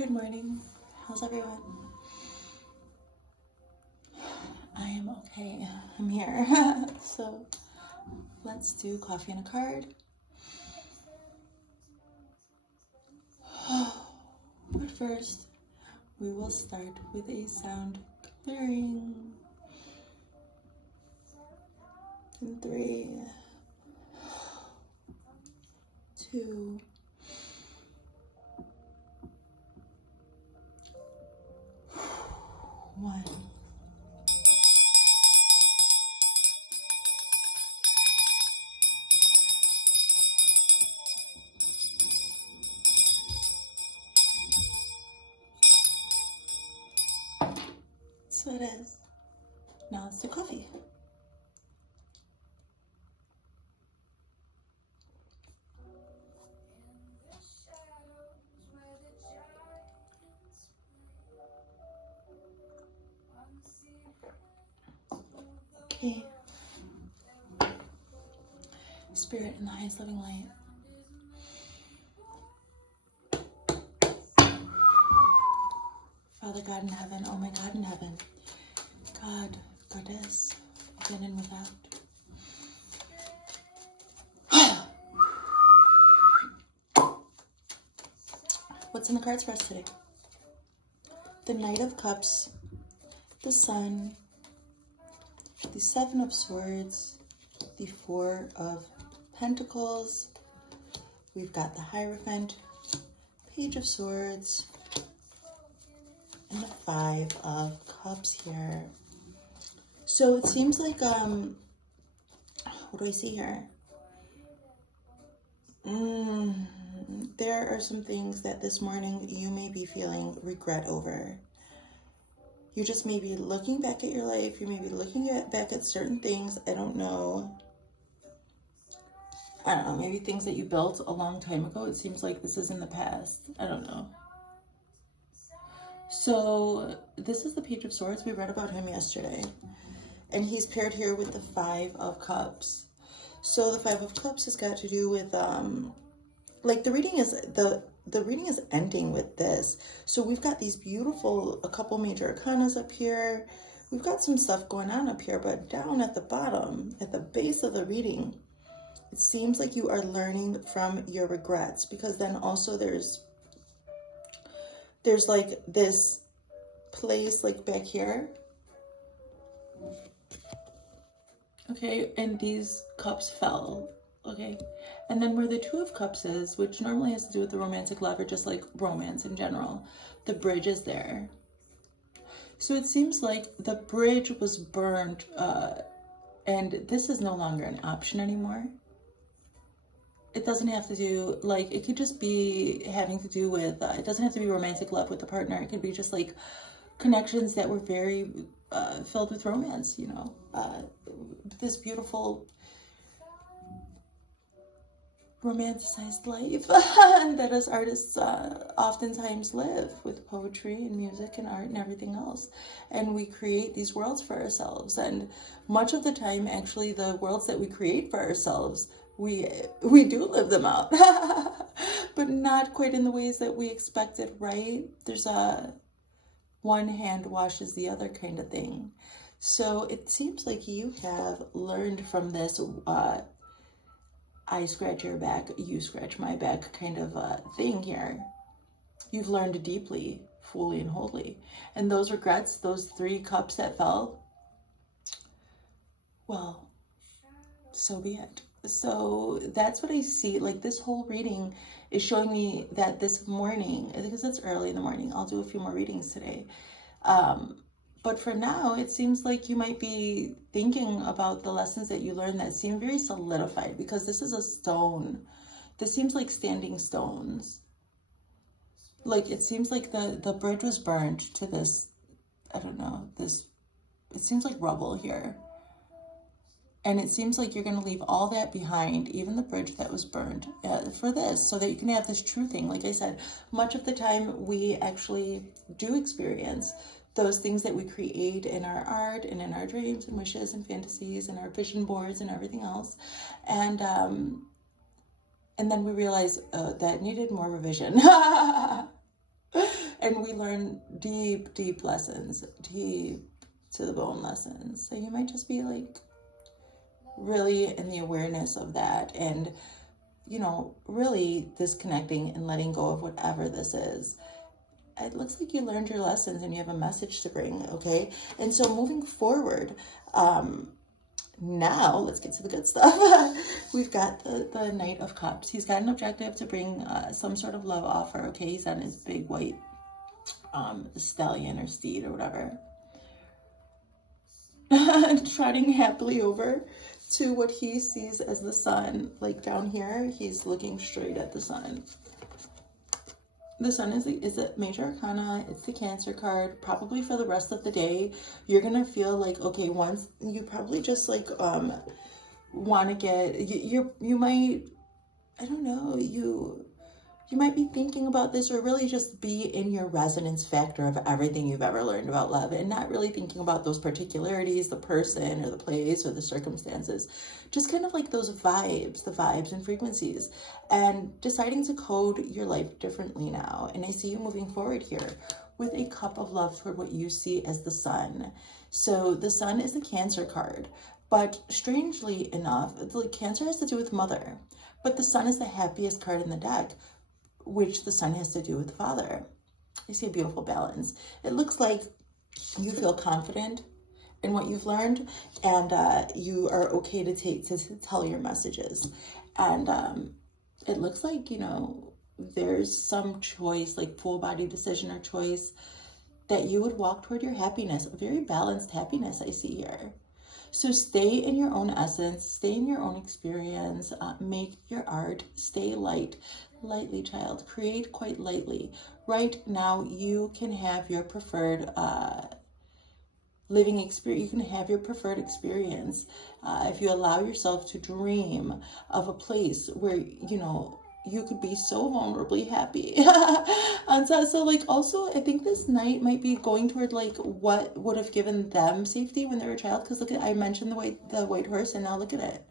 Good morning. How's everyone? I am okay. I'm here. So let's do coffee and a card. But first, we will start with a sound clearing. In 3, 2, 1. So it is. Now let's do coffee. Okay. Spirit in the highest living light. Father God in heaven, oh my God in heaven, God, Goddess, within and without. What's in the cards for us today? The Knight of Cups, the Sun, the 7 of Swords, the 4 of Pentacles. We've got the Hierophant, Page of Swords, and the 5 of Cups here. So it seems like, what do I see here? There are some things that this morning you may be feeling regret over. You just may be looking back at your life. You may be looking back at certain things. I don't know, maybe things that you built a long time ago. It seems like this is in the past. I don't know. So this is the Page of Swords. We read about him yesterday. And he's paired here with the 5 of Cups. So the 5 of Cups has got to do with, like the reading is, the reading is ending with this. So we've got these beautiful, a couple major arcanas up here. We've got some stuff going on up here, but down at the bottom, at the base of the reading, it seems like you are learning from your regrets, because then also there's like this place like back here. Okay, and these cups fell, okay? And then where the 2 of Cups is, which normally has to do with the romantic love or just like romance in general, the bridge is there. So it seems like the bridge was burned, and this is no longer an option anymore. It doesn't have to do, like, it could just be having to do with, it doesn't have to be romantic love with the partner. It could be just like connections that were very filled with romance, you know, this beautiful romanticized life that us artists oftentimes live with poetry and music and art and everything else. And we create these worlds for ourselves. And much of the time, actually, the worlds that we create for ourselves, we do live them out, but not quite in the ways that we expected, right? There's a one hand washes the other kind of thing. So it seems like you have learned from this I scratch your back, you scratch my back kind of thing here. You've learned deeply, fully and wholly. And those regrets, those 3 cups that fell, well, so be it. So that's what I see. Like, this whole reading is showing me that this morning, because it's early in the morning, I'll do a few more readings today. But for now, it seems like you might be thinking about the lessons that you learned that seem very solidified, because this is a stone. This seems like standing stones. Like, it seems like the bridge was burned to this, I don't know, this, it seems like rubble here. And it seems like you're going to leave all that behind, even the bridge that was burned, for this, so that you can have this true thing. Like I said, much of the time we actually do experience those things that we create in our art and in our dreams and wishes and fantasies and our vision boards and everything else. And then we realize that needed more revision. And we learn deep, deep lessons, deep to the bone lessons. So you might just be like really in the awareness of that, and really disconnecting and letting go of whatever this is. It looks like you learned your lessons and you have a message to bring, okay? And so moving forward, now let's get to the good stuff. We've got the Knight of Cups. He's got an objective to bring some sort of love offer, okay? He's on his big white stallion or steed or whatever. Trotting happily over to what he sees as the sun. Like down here, he's looking straight at the sun. The sun is a major arcana. It's the Cancer card. Probably for the rest of the day, you're gonna feel like, okay, once you probably just like want to get you might, I don't know, you might be thinking about this, or really just be in your resonance factor of everything you've ever learned about love, and not really thinking about those particularities, the person or the place or the circumstances, just kind of like those vibes, the vibes and frequencies, and deciding to code your life differently now. And I see you moving forward here with a cup of love toward what you see as the sun. So the sun is the Cancer card, but strangely enough, the Cancer has to do with mother, but the sun is the happiest card in the deck, which the sun has to do with father. I see a beautiful balance. It looks like you feel confident in what you've learned, and you are okay to tell your messages. And it looks like, there's some choice, like full body decision or choice, that you would walk toward your happiness, a very balanced happiness I see here. So stay in your own essence, stay in your own experience, make your art, stay lightly, child, create quite lightly. Right now, you can have your preferred living experience. You can have your preferred experience if you allow yourself to dream of a place where, you could be so vulnerably happy. And so like, also, I think this Knight might be going toward like what would have given them safety when they were a child. Because look at, I mentioned the white horse, and now look at it.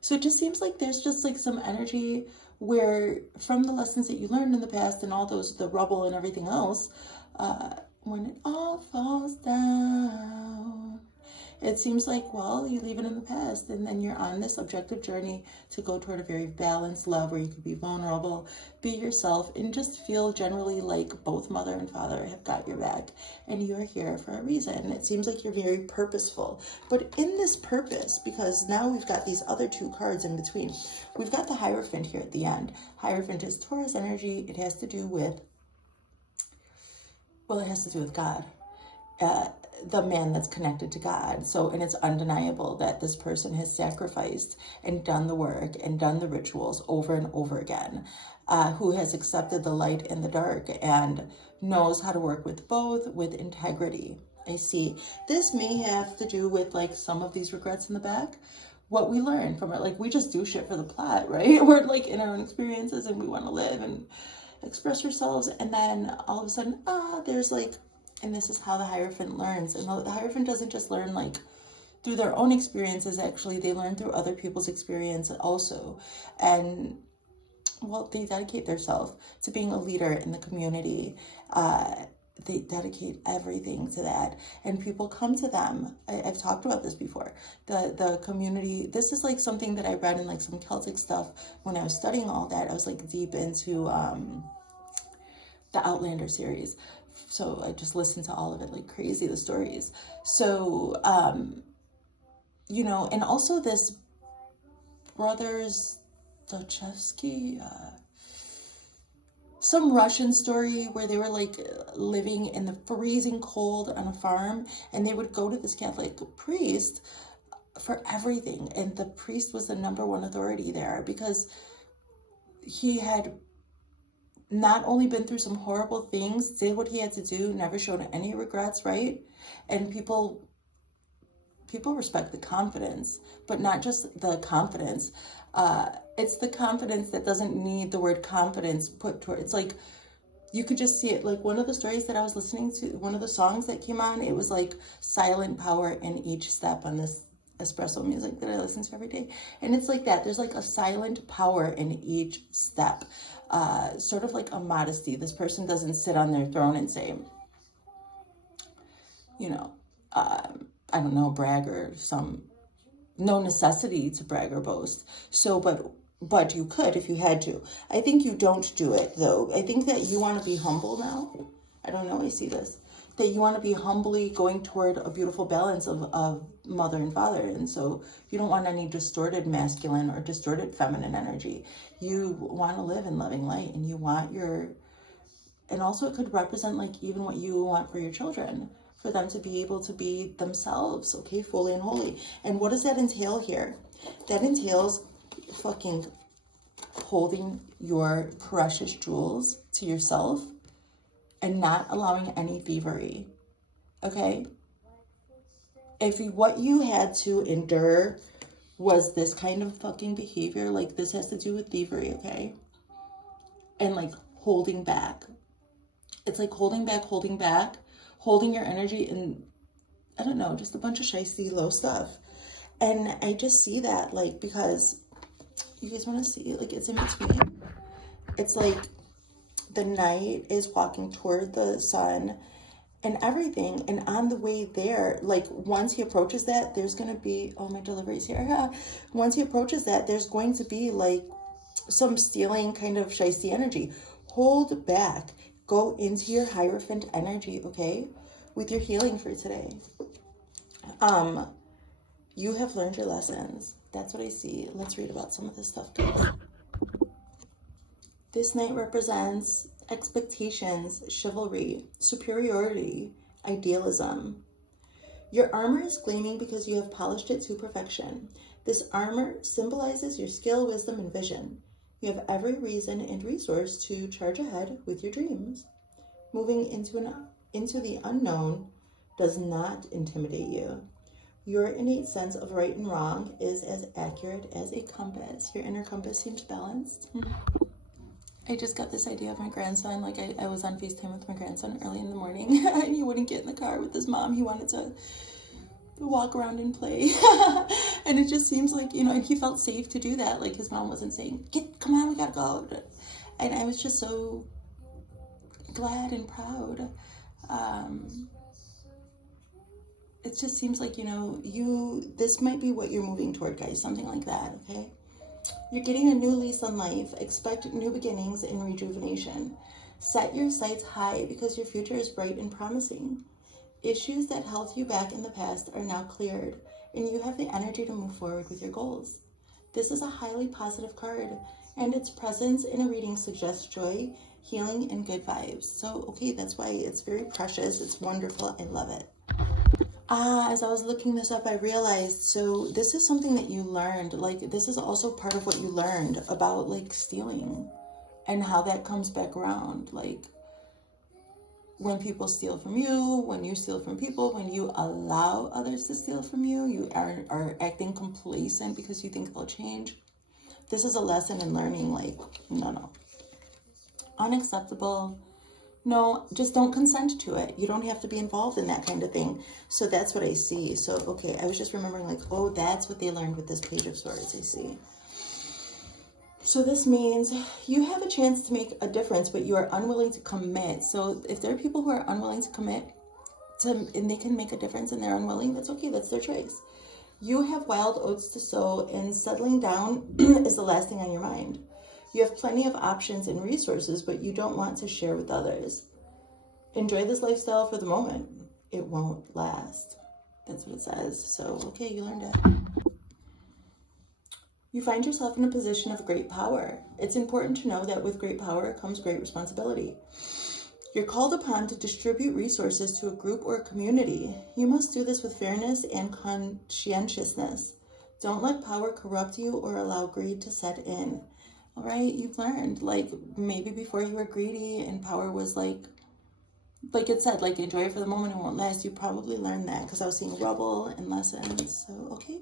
So it just seems like there's just like some energy where, from the lessons that you learned in the past and all those, the rubble and everything else, when it all falls down, it seems like, well, you leave it in the past, and then you're on this objective journey to go toward a very balanced love where you could be vulnerable, be yourself, and just feel generally like both mother and father have got your back, and you're here for a reason. It seems like you're very purposeful. But in this purpose, because now we've got these other two cards in between, we've got the Hierophant here at the end. Hierophant is Taurus energy. It has to do with, well, it has to do with God. The man that's connected to God. So, and it's undeniable that this person has sacrificed and done the work and done the rituals over and over again, who has accepted the light and the dark and knows how to work with both with integrity. I see. This may have to do with like some of these regrets in the back, what we learn from it. Like, we just do shit for the plot, right? We're like in our own experiences and we want to live and express ourselves. And then all of a sudden, there's like, and this is how the Hierophant learns. And the Hierophant doesn't just learn like through their own experiences, actually. They learn through other people's experience also. And, well, they dedicate themselves to being a leader in the community. They dedicate everything to that. And people come to them. I've talked about this before. The community, this is like something that I read in like some Celtic stuff when I was studying all that. I was like deep into the Outlander series. So I just listened to all of it like crazy, the stories. So, and also this Brothers Dostoevsky, some Russian story where they were like living in the freezing cold on a farm, and they would go to this Catholic priest for everything. And the priest was the number one authority there because he had not only been through some horrible things, did what he had to do, never showed any regrets, right? And people respect the confidence, but not just the confidence. It's the confidence that doesn't need the word confidence put toward. It's like, you could just see it. Like one of the stories that I was listening to, one of the songs that came on, it was like silent power in each step on this espresso music that I listen to every day. And it's like that. There's like a silent power in each step. sort of like a modesty. This person doesn't sit on their throne and say, you know, I don't know, brag or no necessity to brag or boast. So, but you could if you had to. I think you don't do it though. I think that you want to be humble now. I don't know, I see this. That you want to be humbly going toward a beautiful balance of mother and father. And so you don't want any distorted masculine or distorted feminine energy. You want to live in loving light, and you want and also it could represent like even what you want for your children, for them to be able to be themselves, okay, fully and wholly. And what does that entail here? That entails fucking holding your precious jewels to yourself and not allowing any thievery, okay? If what you had to endure was this kind of fucking behavior, like this has to do with thievery, okay? And like holding back. It's like holding back, holding your energy, and I don't know, just a bunch of shiesty low stuff. And I just see that, like, because you guys want to see, like, it's in between. It's like the night is walking toward the sun and everything. And on the way there, like, once he approaches that, there's going to be, oh, my delivery's here. Once he approaches that, there's going to be, like, some stealing kind of shiesty energy. Hold back. Go into your Hierophant energy, okay? With your healing for today. You have learned your lessons. That's what I see. Let's read about some of this stuff, guys. This night represents expectations, chivalry, superiority, idealism. Your armor is gleaming because you have polished it to perfection. This armor symbolizes your skill, wisdom, and vision. You have every reason and resource to charge ahead with your dreams. Moving into the unknown does not intimidate you. Your innate sense of right and wrong is as accurate as a compass. Your inner compass seems balanced. I just got this idea of my grandson. Like I was on FaceTime with my grandson early in the morning. And he wouldn't get in the car with his mom. He wanted to walk around and play. And it just seems like, you know, and he felt safe to do that. Like his mom wasn't saying, come on, we gotta go. And I was just so glad and proud. It just seems like, you know, this might be what you're moving toward, guys. Something like that, okay? You're getting a new lease on life. Expect new beginnings and rejuvenation. Set your sights high because your future is bright and promising. Issues that held you back in the past are now cleared, and you have the energy to move forward with your goals. This is a highly positive card, and its presence in a reading suggests joy, healing, and good vibes. So, okay, that's why it's very precious. It's wonderful. I love it. As I was looking this up, I realized, so this is something that you learned. Like, this is also part of what you learned about, like, stealing and how that comes back around. Like, when people steal from you, when you steal from people, when you allow others to steal from you, you are acting complacent because you think they'll change. This is a lesson in learning, like, no. Unacceptable. No, just don't consent to it. You don't have to be involved in that kind of thing. So that's what I see. So, okay, I was just remembering, like, oh, that's what they learned with this Page of Swords, I see. So this means you have a chance to make a difference, but you are unwilling to commit. So if there are people who are unwilling to commit, and they can make a difference and they're unwilling, that's okay. That's their choice. You have wild oats to sow, and settling down is the last thing on your mind. You have plenty of options and resources, but you don't want to share with others. Enjoy this lifestyle for the moment. It won't last. That's what it says. So, okay, you learned it. You find yourself in a position of great power. It's important to know that with great power comes great responsibility. You're called upon to distribute resources to a group or a community. You must do this with fairness and conscientiousness. Don't let power corrupt you or allow greed to set in. All right, you've learned, like, maybe before you were greedy and power was like it said, like, enjoy it for the moment, it won't last. You probably learned that because I was seeing rubble and lessons. So, okay.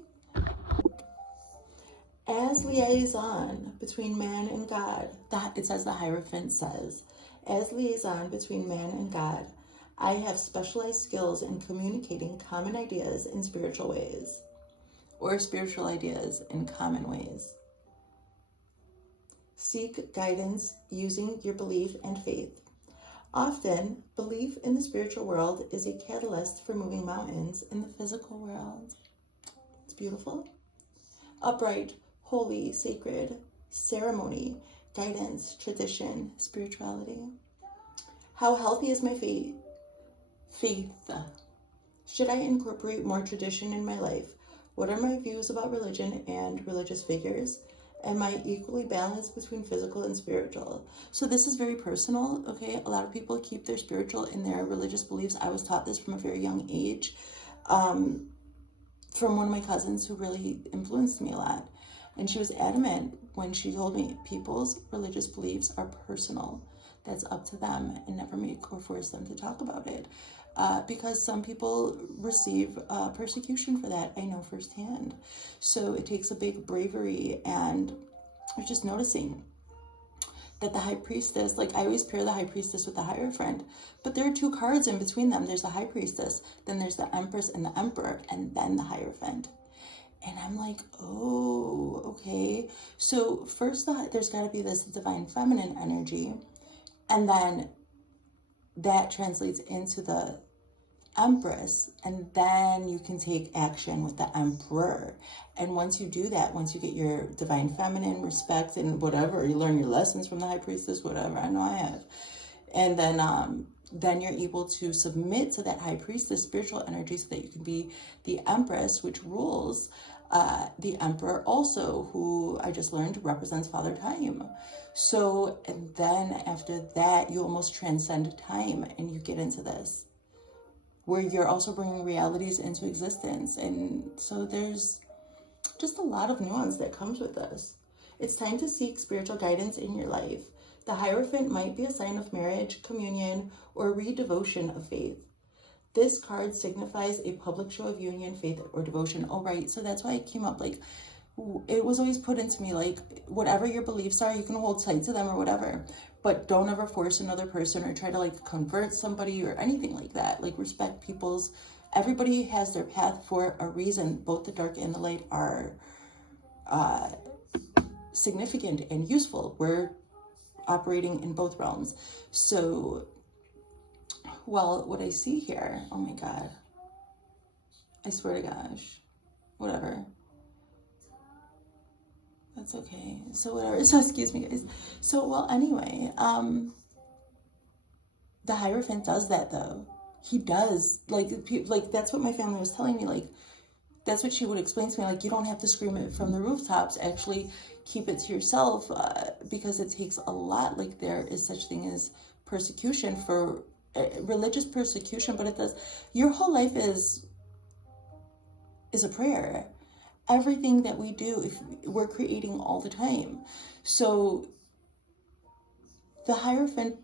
As liaison between man and God, that it says the Hierophant says, as liaison between man and God, I have specialized skills in communicating common ideas in spiritual ways, or spiritual ideas in common ways. Seek guidance using your belief and faith. Often, belief in the spiritual world is a catalyst for moving mountains in the physical world. It's beautiful. Upright, holy, sacred, ceremony, guidance, tradition, spirituality. How healthy is my faith? Should I incorporate more tradition in my life? What are my views about religion and religious figures? Am I equally balanced between physical and spiritual? So this is very personal, okay? A lot of people keep their spiritual in their religious beliefs. I was taught this from a very young age, from one of my cousins who really influenced me a lot. And she was adamant when she told me people's religious beliefs are personal. That's up to them, and never make or force them to talk about it. Because some people receive persecution for that, I know firsthand. So it takes a big bravery, and I'm just noticing that the high priestess, like I always pair the high priestess with the Hierophant, but there are two cards in between them. There's the high priestess, then there's the empress and the emperor, and then the Hierophant. And I'm like, oh, okay. So first, there's got to be this divine feminine energy, and then that translates into the empress, and then you can take action with the emperor. And once you do that, once you get your divine feminine respect and whatever, you learn your lessons from the high priestess, whatever, I know I have, and then you're able to submit to that high priestess spiritual energy so that you can be the empress, which rules. The emperor also, who I just learned represents Father Time. So, and then after that, you almost transcend time and you get into this, where you're also bringing realities into existence. And so there's just a lot of nuance that comes with this. It's time to seek spiritual guidance in your life. The Hierophant might be a sign of marriage, communion, or redevotion of faith. This card signifies a public show of union, faith, or devotion. Oh, right. So that's why it came up. Like, it was always put into me, like, whatever your beliefs are, you can hold tight to them or whatever. But don't ever force another person or try to, like, convert somebody or anything like that. Like, respect people's... Everybody has their path for a reason. Both the dark and the light are significant and useful. We're operating in both realms. So... well, what I see here, oh my God, I swear to gosh, whatever, that's okay, so whatever, so excuse me guys, so well anyway, the Hierophant does that though, he does, like that's what my family was telling me, like, that's what she would explain to me, like, you don't have to scream it from the rooftops, actually keep it to yourself, because it takes a lot, like there is such thing as persecution for religious persecution, but it does, your whole life is a prayer. Everything that we do, if we're creating all the time. So the Hierophant,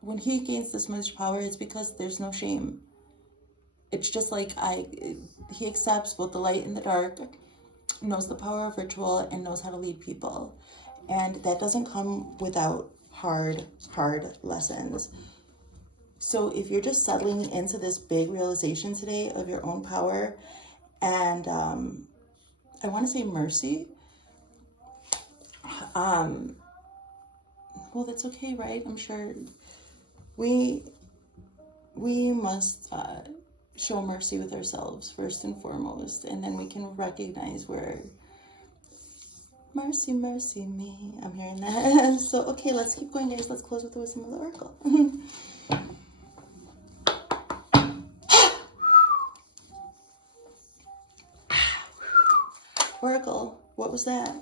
when he gains this much power, it's because there's no shame. It's just like he accepts both the light and the dark, knows the power of ritual, and knows how to lead people. And that doesn't come without hard lessons. So if you're just settling into this big realization today of your own power and I want to say mercy, well, that's okay, right? I'm sure we must show mercy with ourselves first and foremost, and then we can recognize where mercy me. I'm hearing that. So okay, let's keep going, guys. Let's close with the wisdom of the oracle. Oracle, what was that?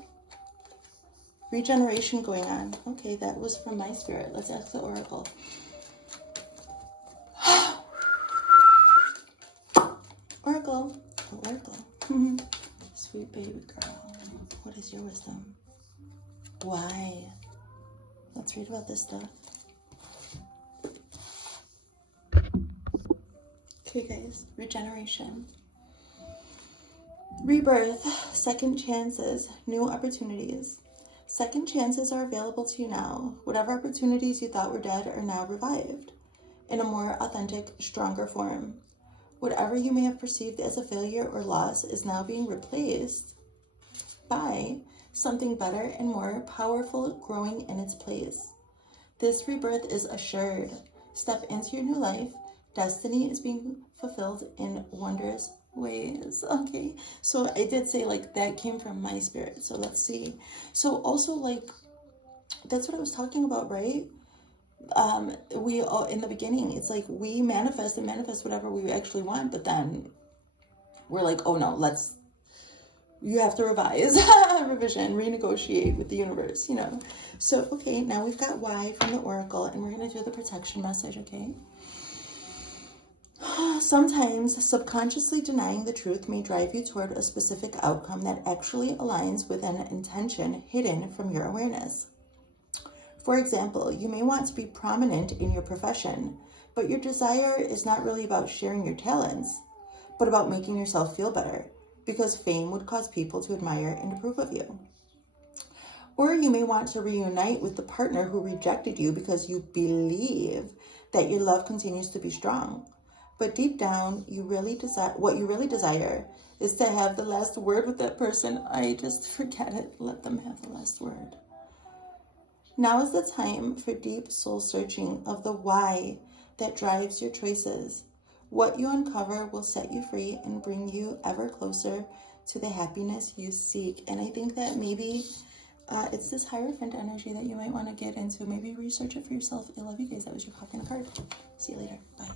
Regeneration going on. Okay, that was from my spirit. Let's ask the Oracle. Oracle. Oh, Oracle. Sweet baby girl. What is your wisdom? Why? Let's read about this stuff. Okay, guys. Regeneration. Rebirth, second chances, new opportunities. Second chances are available to you now. Whatever opportunities you thought were dead are now revived in a more authentic, stronger form. Whatever you may have perceived as a failure or loss is now being replaced by something better and more powerful growing in its place. This rebirth is assured. Step into your new life. Destiny is being fulfilled in wondrous ways. Okay, so I did say like that came from my spirit. So let's see. So also like that's what I was talking about, right? We all in the beginning, it's like we manifest and manifest whatever we actually want, but then we're like, oh no, you have to revise, revision, renegotiate with the universe, you know. So, okay, now we've got Y from the Oracle, and we're going to do the protection message, okay? Sometimes subconsciously denying the truth may drive you toward a specific outcome that actually aligns with an intention hidden from your awareness. For example, you may want to be prominent in your profession, but your desire is not really about sharing your talents, but about making yourself feel better, because fame would cause people to admire and approve of you. Or you may want to reunite with the partner who rejected you because you believe that your love continues to be strong. But deep down, what you really desire is to have the last word with that person. I just forget it. Let them have the last word. Now is the time for deep soul searching of the why that drives your choices. What you uncover will set you free and bring you ever closer to the happiness you seek. And I think that maybe it's this Hierophant energy that you might want to get into. Maybe research it for yourself. I love you guys. That was your coffee and a card. See you later. Bye.